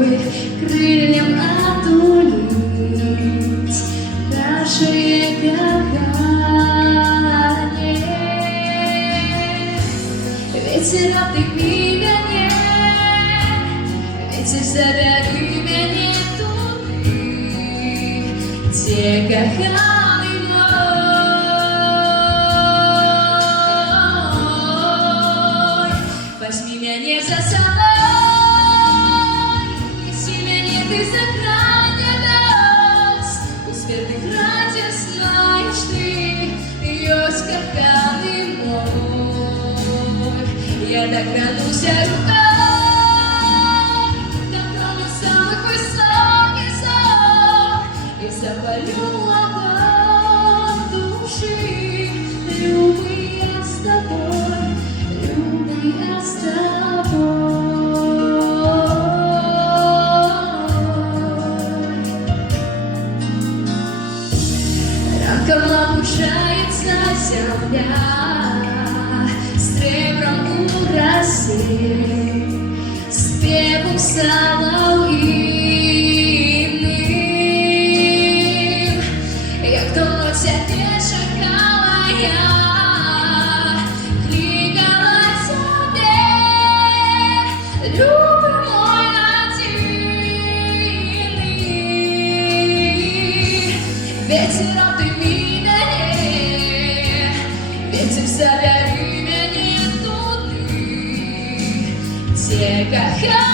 тобой крыльям отулить наше дыхание. Ветер обними меня, ветер забери меня туды, где коханый мой. Возьми меня за собой, неси меня ты за край небес, пусть верный ради знаешь ты, есть коханый мой. Я докрануся рукой до самых высоких зор и запалю огонь души. Любый я с тобой, любый я с тобой. Ранком обрушается земля с ребром у росы, с певом соловьиным. Як давно тебе шукала я, кликала тебе, любовь мой родимый. Ветер обними меня, ветер забери меня туды, где коханый